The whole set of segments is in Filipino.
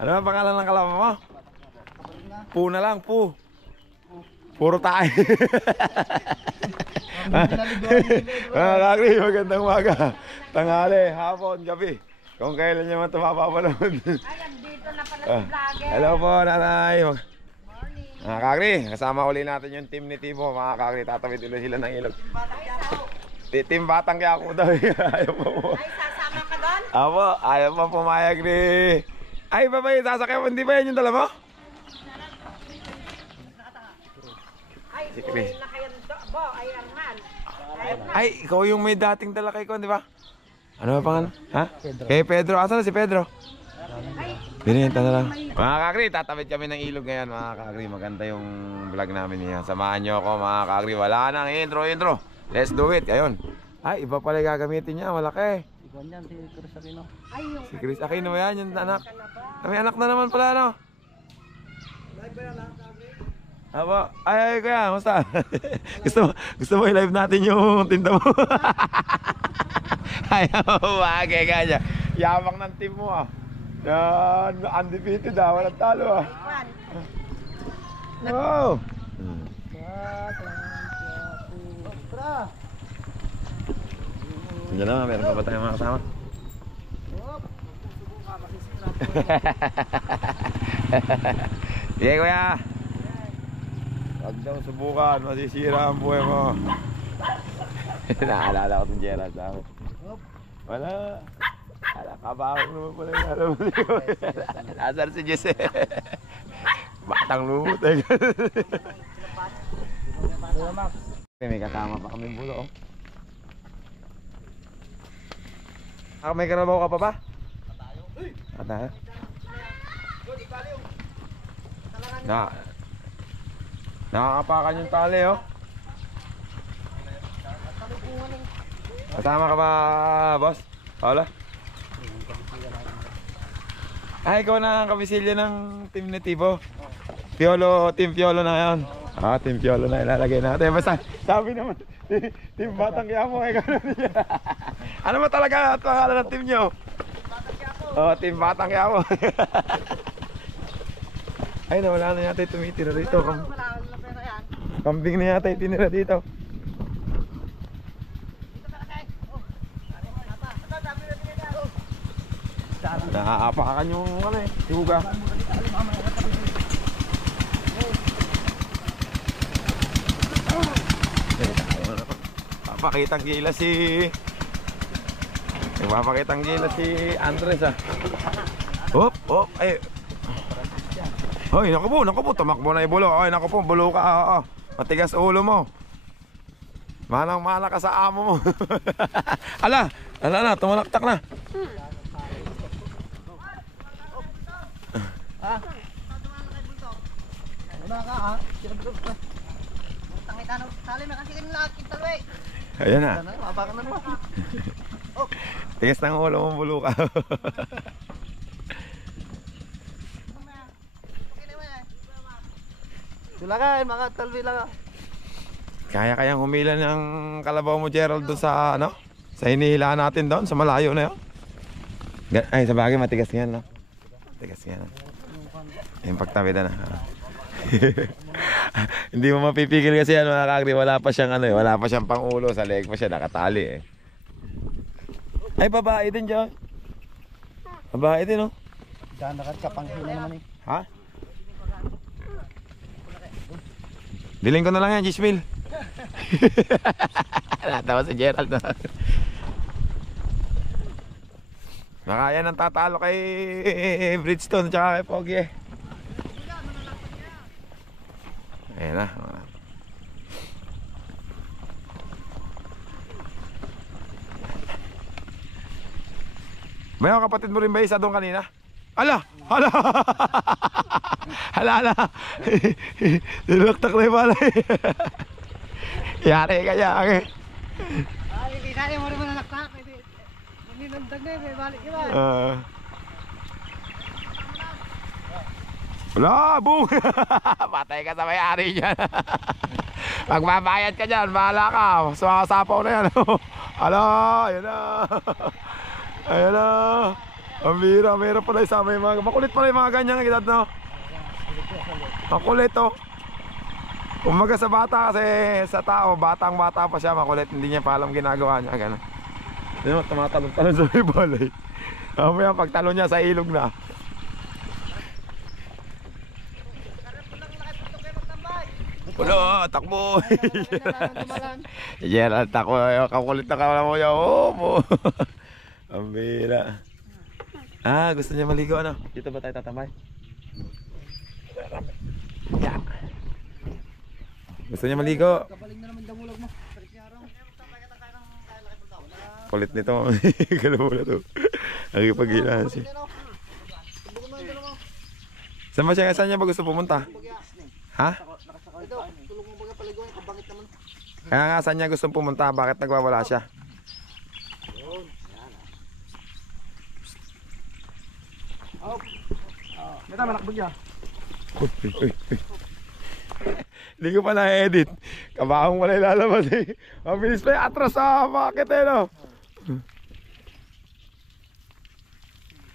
Ano ang pangalan ng kalaban mo? Pu na lang, Pu. Puro tayo. Mga kakri, magandang umaga. Tanghali, hapon, gabi. Kung kailan nyo man ito mapapanood. Dito na pala si vlogger. Hello po, nanay. Morning. Mga kakri, kasama uli natin yung team ni Tibo. Mga kakri, tatawid ulit sila ng ilog. Team Batang Quiapo daw. Ayaw po po. Ay, sasama ka doon? Apo, ayaw po pumayag ni... Ay, babay, sasakay mo. Hindi ba yan yung dala mo? Ay, Si tuloy Chris. na kayo bo, ay Arman. Ay, ikaw yung may dating dala kay Kon, di ba? Ano ba pangalan? Ha? Pedro. Kay Pedro. Asan na si Pedro? Binenta na lang. Mga kakri, tatawid kami ng ilog ngayon. Mga kakri, maganda yung vlog namin niya. Samahan nyo ako mga kakri. Wala nang intro. Let's do it. Ayun. Ay, iba pala yung gagamitin niya. Malaki. Ikaw yan, si Chris Aquino. Ay, yung Si Chris Aquino yan, yung anak. May anak na naman pala, no? Aba, ay, kuya, musta? gusto mo i-live natin yung tinda mo? Ayaw, bagay ka niya. Yamang ng team mo, ah. Yan, undefeated, ah. Walang talo, ah. Juan. Wow! Diyan naman, meron pa ba tayong mga kasama? Sige, kuya. Huwag daw subukan, masisira ang buhay mo. Naalala ko si Gerald sa akin. Wala. Kabawang naman pala yung alam mo. Nasaan si Jesse? Batang lumot eh. May kasama pa kami bulo, oh. May karabaw ka pa ba? Tayo. Nakakapakan yung tali, oh. Kasama ka ba, boss? Paula? Ay, ikaw na ang kabisilya ng team ni Tibo. Team Piolo na yan. Ah, Team Piolo na ilalagay natin. Basta, sabi naman, Team Batang Quiapo. Ano ba talaga at pangalan ng team nyo? Oh, Team Batang Quiapo. Ay, nawala na yata yung tumitira dito. Kambing na yata yung tinira dito. Nakaapakan yung ano eh, huga. Papakitang gila si... Papakitang gila si Andres, ah. Hop, ay. Hoy, naku po, tumakbo na yung bulo. Ay, naku po, bulo ka, matigas ulo mo. Manang-mana ka sa amo mo. Ala na, tumalaktak na. Wala ka ha? Sinagdrop ka. Tangit ano, salim na kasi kanila kita lo eh. Ayan na. Mabakan na naman. Tigas ng ulo mo, bulo ka. Sila ka, mga talbi lang ka. Kaya-kayang humila ng kalabaw mo, Gerald, doon sa ano? Sa hinihilaan natin doon, sa malayo na yun. Ay, sa bagay, matigas nga, no? Matigas nga, no? Yung pagtawid na. Hindi mo mapipigil kasi yan, mga kakri. Wala pa siyang ano eh, wala pa siyang pangulo. Sa leg pa siya, nakatali eh. Ay, babae din dyan. Babae din, no? Diyan nakatapanghin na naman eh. Ha? Biling ko na lang yan, Gismil. Natawa si Gerald na. Baka yan ang tatalo kay Bridgestone tsaka kay Pogi eh. Ayan na. May mga kapatid mo rin ba isa doon kanina? Ala! Hala! Nilaktak na yung balay. Yari ka niya, okay? Ay, hindi kaya mo rin mo nalaktak. Ninundag na eh, balik ka ba? Wala, boom! Patay ka sa may-ari dyan. Magbabayad ka dyan, bahala ka. Sumasapaw na yan. Ala, ayan na. Ayan na. Ang bira, mayroon pala isama yung mga, makulit pala yung mga ganyang edad, no? Makulit, oh. Umaga sa bata kasi sa tao, batang bata pa siya, makulit, hindi niya pa alam ginagawa niya, gano'n. Hindi mo, tumatalon-talon sa may balay. Mamaya pagtalon niya sa ilog na. Pulo, takbo. Gerald, takbo, kakulit na ka mo niya, oh. Ang bira. Ah, gusto niya maligo, ano? Dito ba tayo tatambay? Yeah. Gusto niya maligo. Kapaling na naman damulag mo. Kulit nito. Galaw na to. Nakipaghilaan siya. Saan niya ba gusto pumunta? Ha? Ito, tulong mo baga paliguan, kabangit naman. Kaya nga saan niya gusto pumunta? Bakit nagwawala siya? May tama nakabog niya. Uy. Hindi ko pa na-edit. Kabahong wala ilalabas eh. Mabilis pa yung atras sa market eh, no?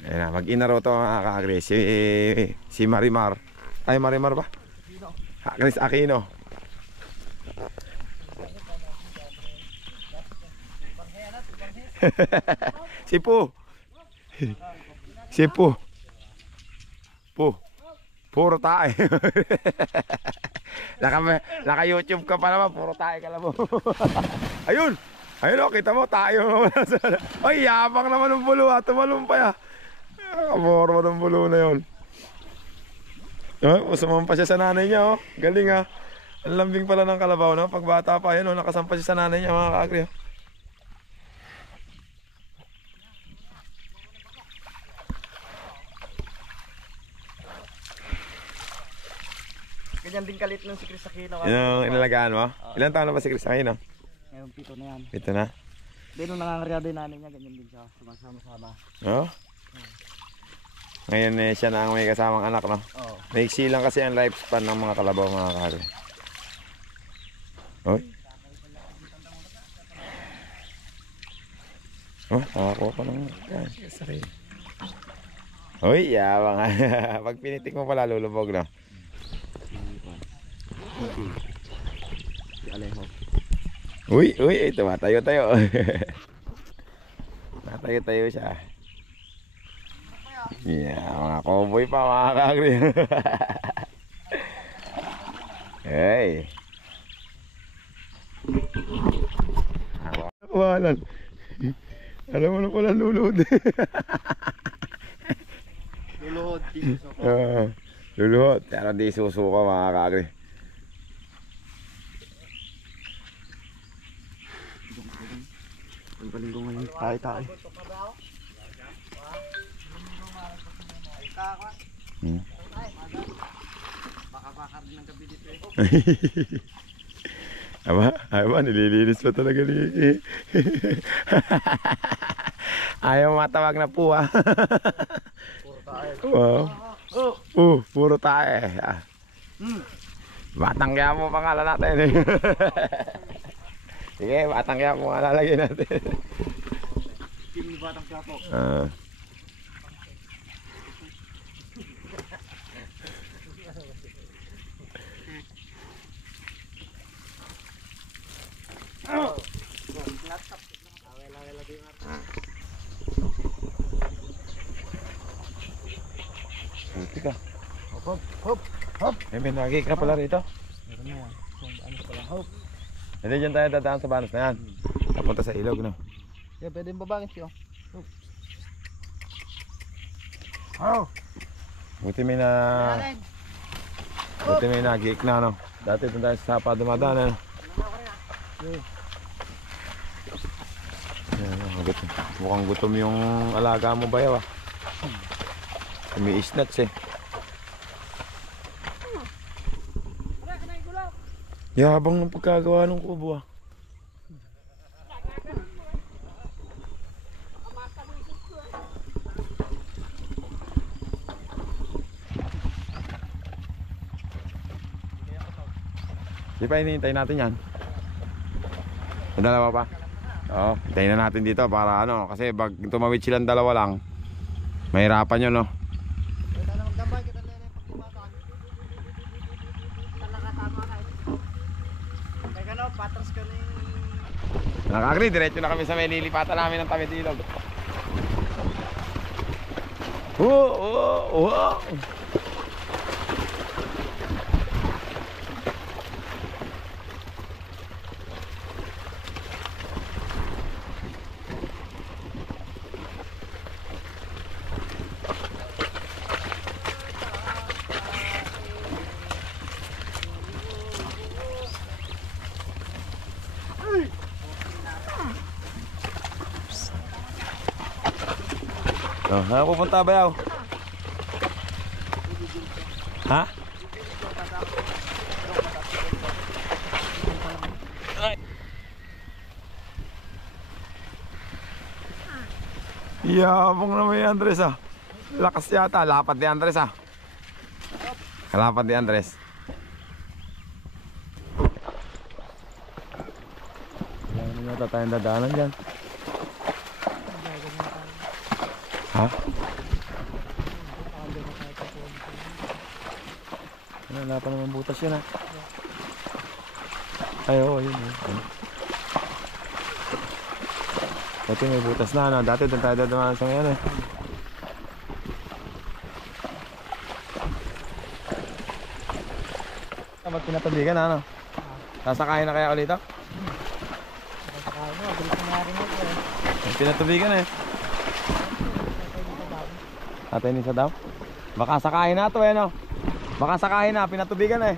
Ayan na, mag-inaro to mga ka-Chris. Si Marimar. Ay, Marimar ba? Chris Aquino. Si Pu. Si Pu. Puro tae. Naka-YouTube ka pa naman, puro tae ka lang mo. Ayun! Ayun o, kita mo, tayo. Ay, yabang naman ng bulo ha. Tumalong pa ya. Kaborma ng bulo na yun. Sumampa siya sa nanay niya, oh. Galing ha. Ang lambing pala ng kalabaw, no? Pag bata pa, yun, oh, nakasampa siya sa nanay niya, mga ka-agri. Ganyan din kalit nung si Chris Aquino. Yung inalagaan mo? Ilan taon na ba si Chris Aquino? Ngayon, pito na yan. Ito na? Hindi, nung nangangarya din nanay niya, ganyan din siya. Sumasama-sama. Oo? Ngayon eh, siya na ang may kasamang anak, no? Oo. Maiksi lang kasi ang lifespan ng mga kalabaw, mga kahari. Oy. Oh, ako ko ng sarili. Oy, yabang. Pag pinitik mo pala, lulubog, no? Si Alejo. Uy, tumatayo-tayo. Tumatayo-tayo siya. Yeah, mga cowboy pa, mga kagri. Hey. Walan. Alam mo na pala luluhod. Luluhod, tisuso ko. Luluhod, pero di susuko, mga kagri. Ang palinggo ngayon, tayo-tayo. Baka-baka din ng gabi dito eh. Aba, nililinis pa talaga ni... Ayaw matawag na po, ha? Puro tayo. Wow. Puro tayo. Batang kaya mo pangalan natin eh. Sige, batang kaya mo lalagay natin. Team ni Batang Quiapo. Buti ka. Hop. May nagig ka pala rito. Meron na yan. Ano pala, hop. Hindi dyan tayo dadaan sa banos na yan. Napunta sa ilog, no? Yeah, pwede yung babangit siya. Buti may nagig na, no? Dati doon tayo sa sapa dumadaan, no? Mukhang gutom yung alaga mo bayaw, ah. Umiisnats eh. Yabang ng pagkagawa ng kubo, ah. Di pa hinihintay natin yan. Yung dalawa pa? Oo, hintayin na natin dito para ano. Kasi pag tumawid silang dalawa lang, Mahirapan yun, no? Kita na magdambay, kita na yung pagkumataan. Talaga tama ka. Kaya ka no, patras ka na yung... Nakakagri, diretso na kami sa may lilipatan namin ng Tawid Ilog. Oh. Oh, saan pupunta ba yaw? Ha? Yabong naman yung Andres ah. Lakas yata, lapat ni Andres ah. Kalapat ni Andres. Wala naman yata tayong dadaanan dyan. Ha? Wala pa naman butas yun ha. Ay oo, yun yun. Dati may butas na ano. Dati doon tayo dadaan sa ngayon eh. Dapat pinatubigan na ano. Sasakayin na kaya ulit ito? Sasakayin mo, bilis na nga rin ito eh. Pinatubigan eh. Atay ni sa daw. Baka sakahin na to eh no. Baka sakahin na, pinatubigan eh.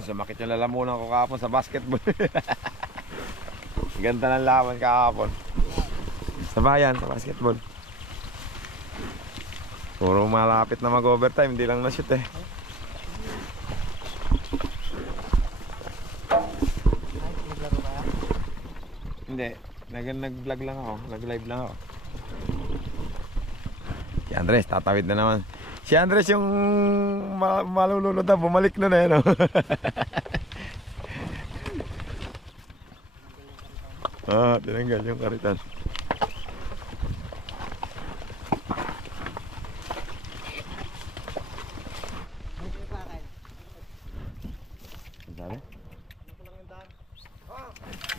Sumakit yung lalamunan ko kahapon sa basketball. Ganda ng laban kahapon. Sa bayan, sa basketball. Puro malapit na mag-overtime, hindi lang na-shoot eh. Naglaro ka? Hindi, nag-vlog lang ako, nag-live lang ako. Si Andres, tatawid na naman. Si Andres yung malulunod na, bumalik na eh, no? Tinanggal yung karitan. Ang sabi?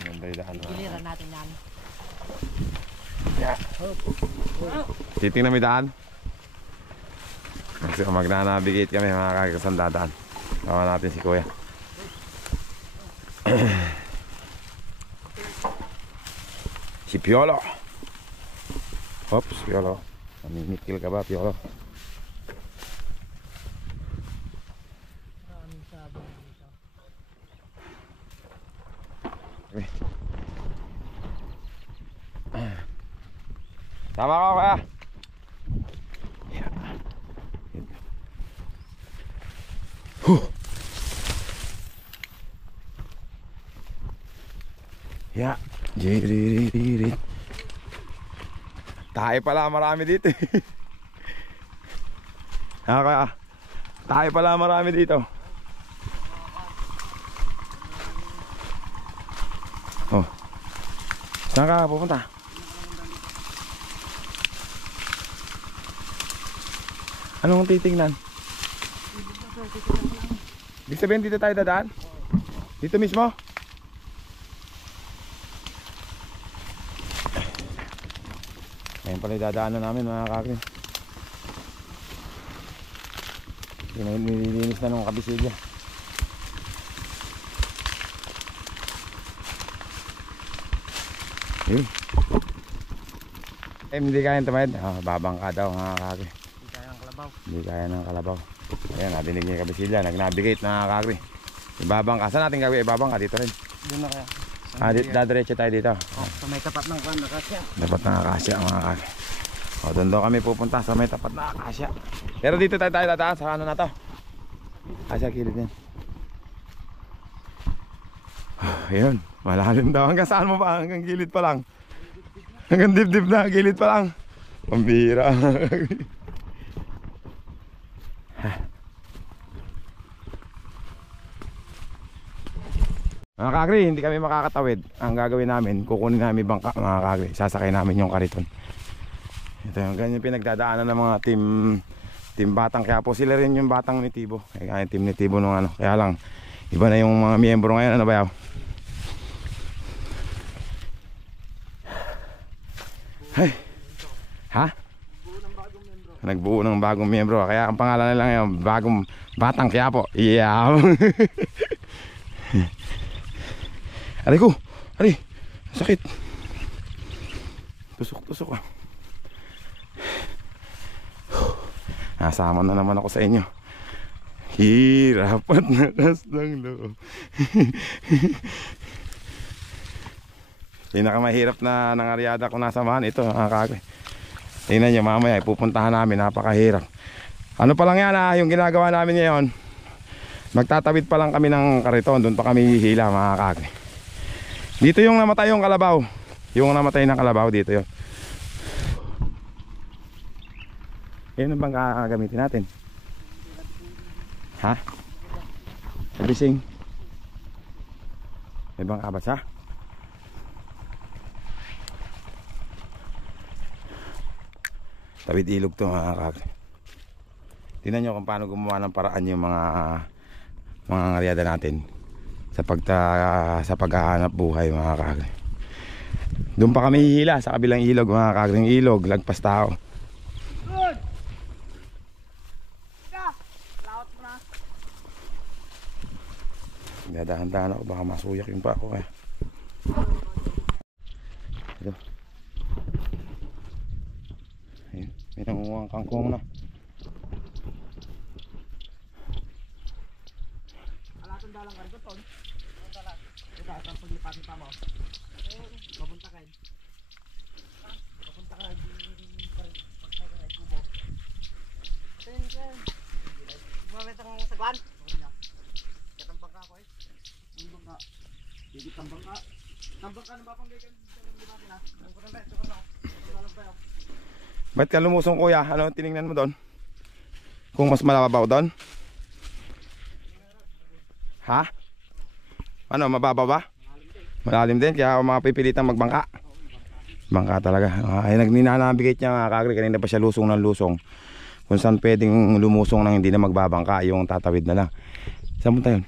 Ganda yung daan. Giliran natin yan. Yeah. Titingnan mo yung daan. Magnanavigate kami mga kakasan dadaan. Tawa natin si Kuya. Si Piolo. Oops, Piolo. Mamimikil ka ba, Piolo? Okay. Tama ka, Kuya. Ya, jiriririt. Tayo pala marami dito. Tayo pala marami dito. Oh. Saan ka pupunta? Anong titingnan? Ibig sabihin dito tayo dadaan? Dito mismo? Ayun pala yung dadaanan namin mga kakin. Nililinis na ng kabisilya. Yun. Hindi kayang tumayad. Babang ka daw mga kakin. Hindi kaya ang kalabaw. Hindi kaya ng kalabaw. Ayan, nadinig niya yung kabisilya. Nag-navigate mga kakri. Ibabang ka. Saan natin gawin? Ibabang ka dito rin. Doon na kaya. Dadiretso tayo dito. Sa may tapat ng kwan, nakasya. Dapat nakakasya mga kakri. O, doon daw kami pupunta sa may tapat na akasya. Pero dito tayo dadaan sa ano na to. Akasya kilid yan. Ayun, malalim daw. Hanggang saan mo pa? Hanggang gilid pa lang. Hanggang dip-dip na, gilid pa lang. Pambira. Mga kagri, hindi kami makakatawid. Ang gagawin namin, kukunin namin bangka mga kagri. Sasakay namin yung kariton. Ito yung ganyan pinagdadaanan ng mga team Batang Quiapo. Sila rin yung Batang ni Tibo. Kaya team ni Tibo nung ano. Kaya lang, iba na yung mga miyembro ngayon. Ano ba yaw? Ay. Ha? Nagbuo ng bagong miyembro. Kaya ang pangalan nila ngayon, Bagong Batang Quiapo. Yeah. Aray ko. Aray. Sakit. Tusok-tusok ah. Nasama na naman ako sa inyo. Hirap at nakas ng loob. Pinakamahirap na nangaryada ko nasamahan. Ito ang kagay. Tingnan nyo mamaya, pupuntahan namin. Napakahirap. Ano pa lang yan yung ginagawa namin ngayon. Magtatawid pa lang kami ng kariton. Doon pa kami hihila mga kagay. Dito yung namatay yung kalabaw. Yung namatay ng kalabaw dito yun. Yan ang bang gagamitin natin? Ha? Sabising. May bang kabas ha? Tawid ilog to mga kagay. Tingnan nyo kung paano gumawa ng paraan yung mga ngaryada natin sa paghahanap buhay mga kagay. Doon pa kami hihila sa kabilang ilog mga kagay. Ilog, lagpas tao. Dadahan-dahan ako, baka masuyak yung pa ako kaya. Ito. Ayun, may nangunguha ang kangkong na. Alatong dalang ka rin ton. Ito ang paglipatin pa mo. Papunta kayo. Papunta kayo. Kubo. Tingin ka. Gumamit ang sagwan. Katambang ka ako eh. Tambang ka. Higit tambang ka. Tambang ka na ba pang gagan? Ba't ka lumusong kuya? Ano tinignan mo doon? Kung mas malabaw doon? Ha? Ano, mababaw ba? Malalim din, kaya ako mapipilitang magbangka. Bangka talaga. Ay, nagninanabigate niya mga kagri. Kanina pa siya lusong ng lusong. Kung saan pwedeng lumusong nang hindi na magbabangka, yung tatawid na lang. Saan punta yun?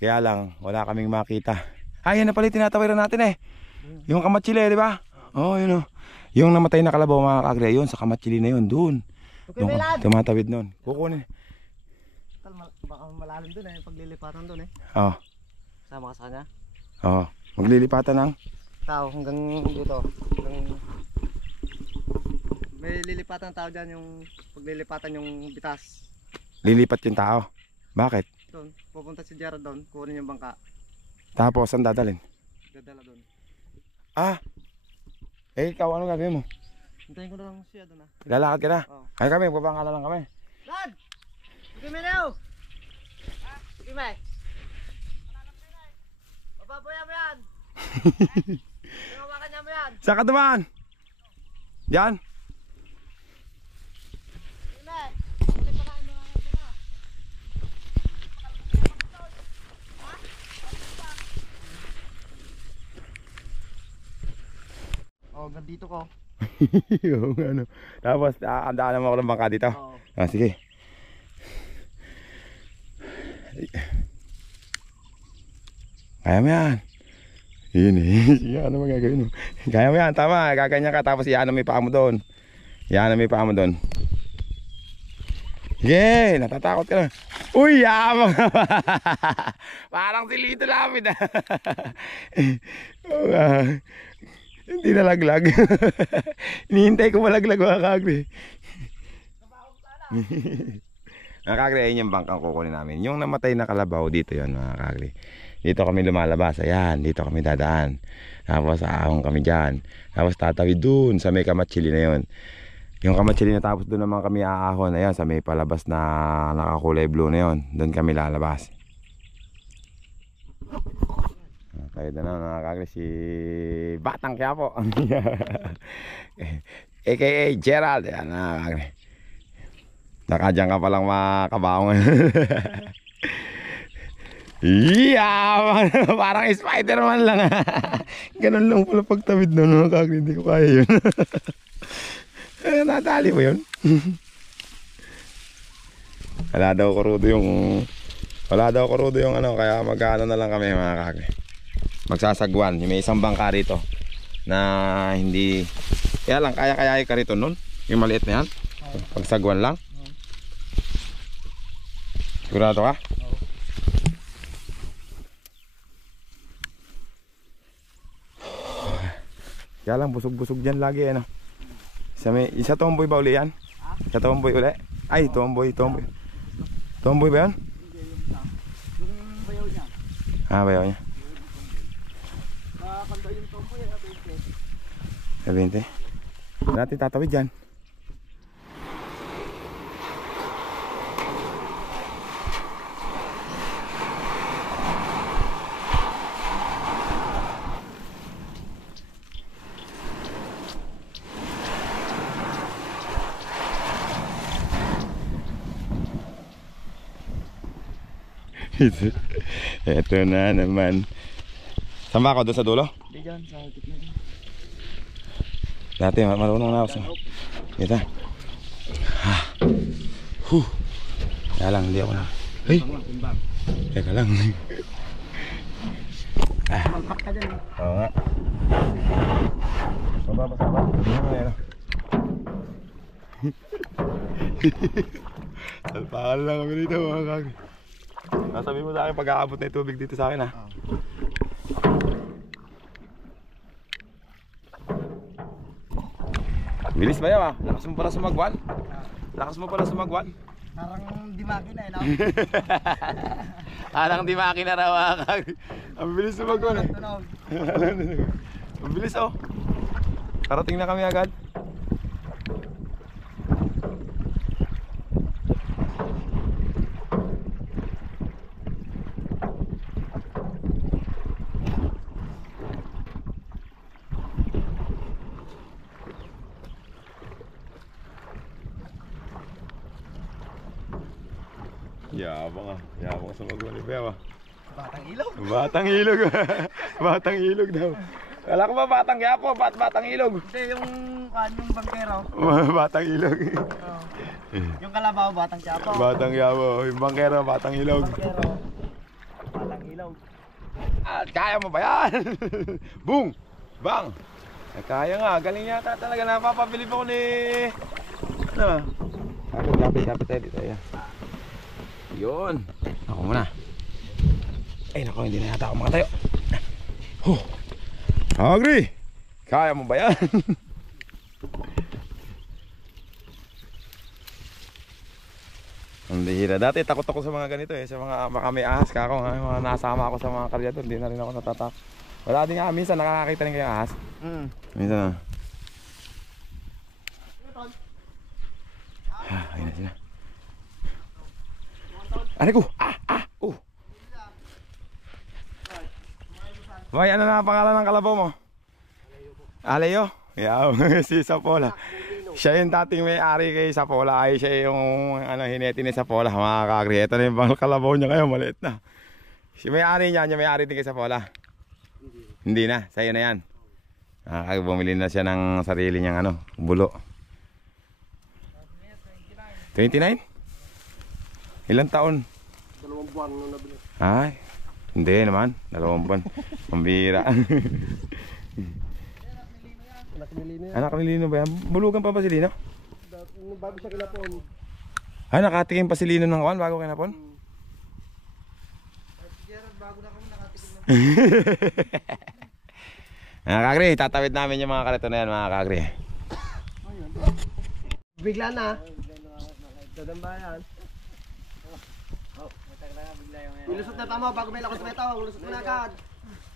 Kaya lang, wala kaming makita. Ay, yan na pala tinatawiran natin eh. Yung kamatsili, di ba? Oh, yun o. Yung namatay na kalabaw mga kagri, yun sa kamatsili na yun, doon. Yung tumatawid nun. Kukunin. Baka malalim dun eh, paglilipatan dun eh. Oo. Sama ka sa kanya? Oo. Maglilipatan ng Tao hanggang dito. May lilipatan tao dyan yung paglilipatan yung bitas. lilipat yung tao. Bakit? Doon, pupunta si Gerard doon, kunin yung bangka. Tapos, saan dadalhin? Dadala doon. Ah! Eh, ikaw, ano gagawin mo? Hintayin ko na lang siya doon ah. Lalakad ka na? Oo. Ay kami, babangka na lang kami. Dad! Sige me na yun! Sige me! Papaboya mo yan! Pinawakan niya mo yan! Saan ka dumaan? Diyan? Sige me! Balik pa kayo mga doon ah. Oh, gandito ko. Yung ano. Tapos, andaan mo ako ng bangka dito? Oo. Ah, sige. Kaya mo yan. Yun eh. Sige, ano magagawin mo? Kaya mo yan, tama. Gaganyan ka, tapos iyan may paa mo doon. Iyan may paa mo doon. Sige, natatakot ka na. Uy, yamang. Parang si Lito Lapid. Hindi nalaglag. Hinihintay ko malaglag mga kagri. Mga kagri, ayun yung bangkang kukunin namin. Yung namatay na kalabaw dito yan mga kagri. Dito kami lumalabas. Ayan, dito kami dadaan. Tapos aahon kami dyan. Tapos tatawid dun sa may Kamatsili na yun. Yung Kamatsili na tapos doon naman kami aahon. Ayan, sa may palabas na nakakulay blue na yun. Doon kami lalabas. Tayo na nakakagli si Batang Quiapo. AKA Gerald. Ayan, nakakagli. Nakadyan ka palang makabaong. Yeah! Parang Spider-Man lang. Ganun lang pala pagtawid na nakakagli. Hindi ko kaya yun. Nadali mo yun. Wala daw kurudo yung ano. Kaya mag-ano na lang kami mga kakagli. Magsasagwan. May isang bangka rito na hindi kaya lang kaya ka rito nun. Yung maliit na yan. Pagsagwan lang. Sigurado ka? Kaya lang busog-busog dyan lagi ano. Isa tomboy ba uli yan? Isa tomboy uli? Ay tomboy. Tomboy ba yan? Yung bayaw niya. Ah, bayaw niya. Nakakanda yung tomboy ay 20. Natin tatawid dyan. Ito na naman. Saan ba ako? Doon sa dulo? Hindi dyan, sa gitna. Dati marunong na ako sa... Ito. Kaya lang, hindi ako na... Hey! Teka lang. Malpak ka dyan. Oo nga. Sababa. Hindi mo na Salpakan lang kami dito mga kagri. Nasabi mo sa akin pag-aabot na yung tubig dito sa akin ha. Bilis ba yaw ha? Lakas mo pala sumagwan. Parang di makina eh, no? Parang di makina raw mga kagri. Ang bilis sumagwan eh. Tunog. Ang bilis oh. Karating na kami agad. Yabang sa magwalibew ah. Batang ilog daw. Kala ko ba Batang Quiapo, Batang Ilog? Hindi, yung bangkero. Batang Ilog. Yung kalabaw, Batang Quiapo. Batang Quiapo, yung bangkero, Batang Ilog. Bangkero, Batang Ilog. Ah, kaya mo ba yan? Boom! Bang! Kaya nga, galing yata talaga. Napapabilib ako ni... Ano? Kapit tayo dito. Ayan. Yun. Ako muna. Ay nako, hindi na yata ako makatayo. Hungry! Kaya mo ba yan? Ang bihira. Dati takot ako sa mga ganito eh. Sa mga baka may ahas ka ako. Mga nasama ako sa mga karyador. Hindi na rin ako natatak. Wala din nga. Minsan nakakakita rin kayo ahas. Minsan na. Ayun na sila. Aray ko! May ano na pangalan ng kalabaw mo? Aleyo? Yaw, si Sapola. Siya yung dating may-ari kay Sapola. Ay siya yung hineti ni Sapola. Mga kagri. Ito na yung kalabaw niya ngayon. Maliit na. Si may-ari niya, may-ari din kay Sapola. Hindi na, sa'yo na yan. Bumili na siya ng sarili niyang bulo. 29? Ilang taon? 2 buwan nung nabili. Ay, hindi naman. 2 buwan. Pambira. Anak ni Lino ba yan? Bulugan pa ba si Lino? Bago siya kinapon. Ay, nakatikim pa si Lino ng kawan bago kinapon? Bago na kami nakatikim ng Mga kagri, tatawid namin yung mga karito na yan mga kagri. Bigla na. Dadambayan. Ilusot na tama bago may lakot na ito. Lusot mo na agad.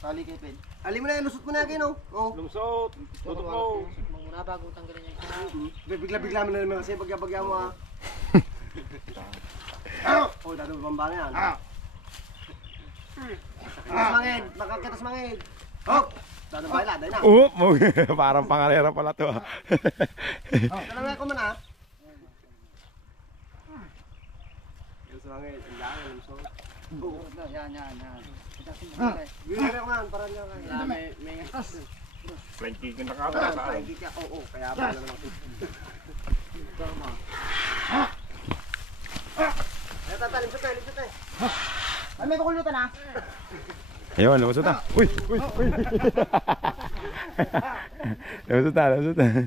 Tali kay Ped. Ali mo na yan, lusot mo na agad, no? Oh. Lumsot. Tutok mo. Muna bago tanggalin niya yung Bigla-bigla mo na naman kasi bagya-bagya mo ah. Oh, dado bamba na yan. Kitas mangid, makakitas mangid. Hop! Dado ba ila, dahil na. Parang pangalera pala to. Tanong na ko man ah. Kitas mangid, ilang, lusot. yan. Bigla ko man, para niya kayo. May ngasas. Flying kick na Flying kick yan. Oo, kaya ba naman ako. Ay, tatalim sa tayo, limsot eh. Ay, may kukulutan ah. Ayun, lumusot na. Uy. Lumusot na.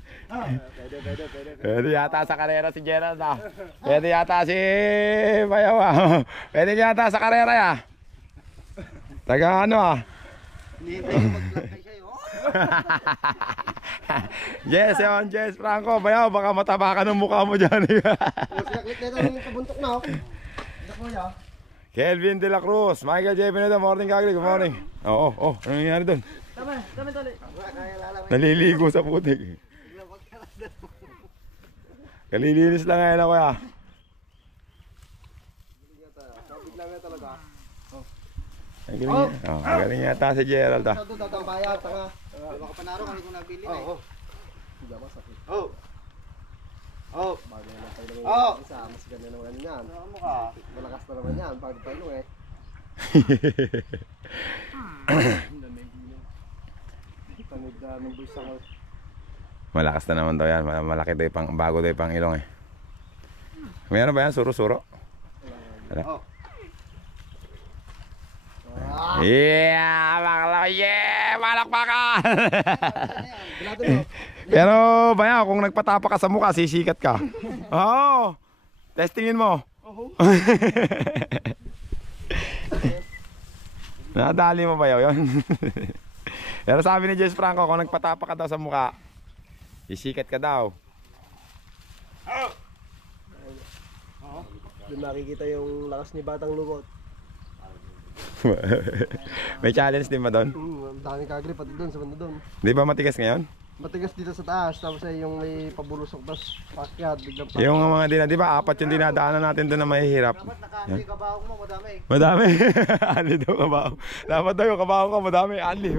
Pwede yata sa karera si Gerald ah. Pwede yata si Bayaw ah. Pwede yata sa karera ya. Taga ano ah. Hinihintay ko mag-plug sa'yo. Jess Franco, Bayaw, baka mataba ka ng mukha mo dyan. Sinaklit na ito yung kabuntok na oh. Dak mo ya. Kelvin De La Cruz, Michael J. Pinedo, morning Kagli, good morning. Ano nangyari doon? Tama, tali. Naliligo sa putik. Kalilinis lang ngayon ako ya. Bigla nga talaga. Magaling yata si Gerald ah. Sa doon tatambaya, tanga. Baka panaro kami kung nabili na eh. Oo. Oh. Oh. Oh. Isa, mas ganda naman yan. Malakas na naman yan, pag paano eh. Tanid na ng bulsa ko. Malakas na naman daw yan. Malaki daw yung bago daw yung pang ilong eh. Meron ba yan? Suro-suro? Wala. Oh. Yeah! Bakla! Yeah! Malakpakan! Bilado mo. Pero Bayaw, kung nagpatapa ka sa mukha, sisikat ka. Oo! Testingin mo. Nadali mo Bayaw yun. Pero sabi ni Jess Franco, kung nagpatapa ka daw sa mukha, sisikat ka daw. Doon makikita yung lakas ni Batang Lugot. May challenge din ba doon? Ang dami kagri pati doon sa banda doon. Di ba matigas ngayon? Matigas dito sa taas, tapos ay yung may pabulusok, tapos pakyat, biglang pakyat. Yung mga di ba apat yung dinadaanan natin doon na mahihirap. Dapat nakaanli kabaho mo, madami. Madami. Anli daw kabaho. Dapat daw yung kabaho ka madami. Anli.